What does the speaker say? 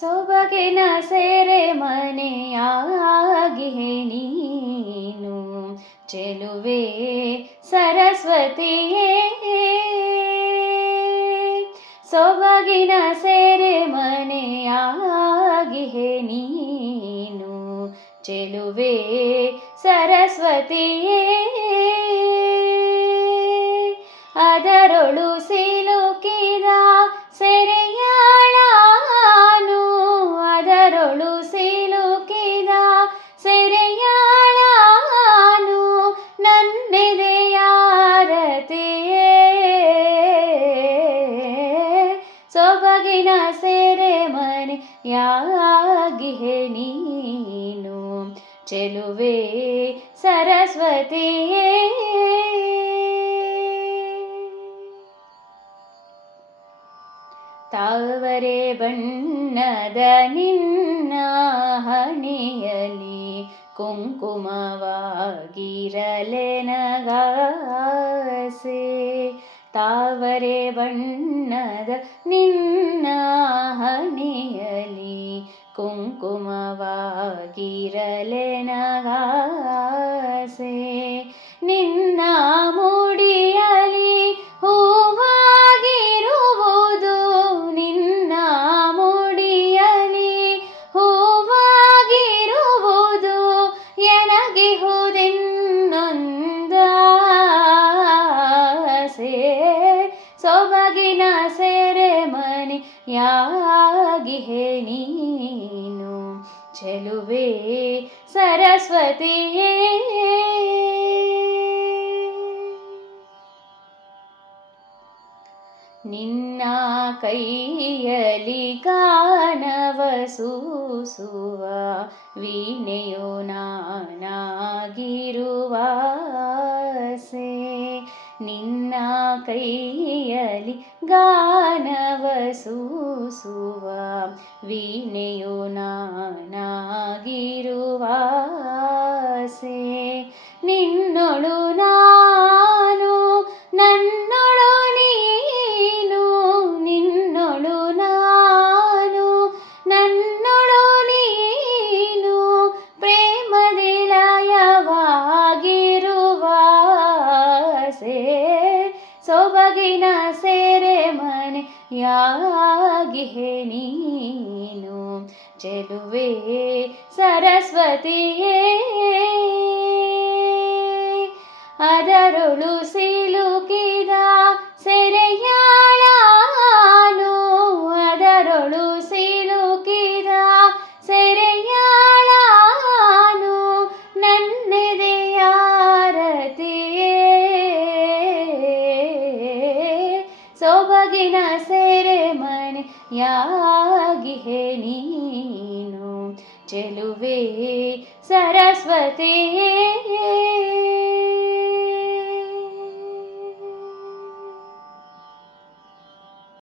ಸೊಬಗಿನ ಸೇರೆ ಮನೆಯಾಗಿ ನೀನು. ಚೆಲುವೆ ಸರಸ್ವತಿಯೇ ಸೊಬಗಿನ ಸೇರೆ ಮನೆಯಾಗಿ ನೀನು. ಚೆಲುವೆ ಸರಸ್ವತಿಯೇ ಅದರೊಳು ಸಿಲುಕಿದ ಸೊಬಗಿನ ಸೆರೆ ಮನೆ ಯಾಗಿಹೆ ನೀನು ಚೆಲುವೆ ಸರಸ್ವತಿಯೇ ತಾವರೆ ಬಣ್ಣದ ನಿನ್ನ ಹಣೆಯಲಿ ಕುಂಕುಮವಾಗಿರಲೆ ನಗಾಸೆ ತಾವರೆ ಬಣ್ಣದ ನಿನ್ನ ಹಣೆಯಲಿ ಕುಂಕುಮವಾಗಿರಲೆ ನಗಾಸೆ ನಿನ್ನ ಸೊಬಗಿನ ಸೆರೆ ಮನೆ ಯಾಗಿಹೆ ನೀನು. ಚೆಲುವೆ ಸರಸ್ವತಿಯೇ ನಿನ್ನ ಕೈಯಲ್ಲಿ ಗಾನವ ಸೂಸುವ ವೀಣೆಯು ನಾನಾಗಿರುವಾಸೆ ನಿನ್ನ ಕೈಯಲ್ಲಿ ಗಾನವ ಸೂಸುವ ವೀಣೆಯು ನಾನಾಗಿರುವಾಸೆ ನಿನ್ನೊಳು ಸೊಬಗಿನ ಸೆರೆ ಮನೆ ಯಾಗಿಹೆ ನೀನು ಚೆಲುವೆ ಸರಸ್ವತಿಯೇ ಅದರೊಳು ಸಿಲುಕಿದ ಸೊಬಗಿನ ಸೆರೆ ಮನೆ ಯಾಗಿಹೆ ನೀನು ಚೆಲುವೆ ಸರಸ್ವತಿಯೇ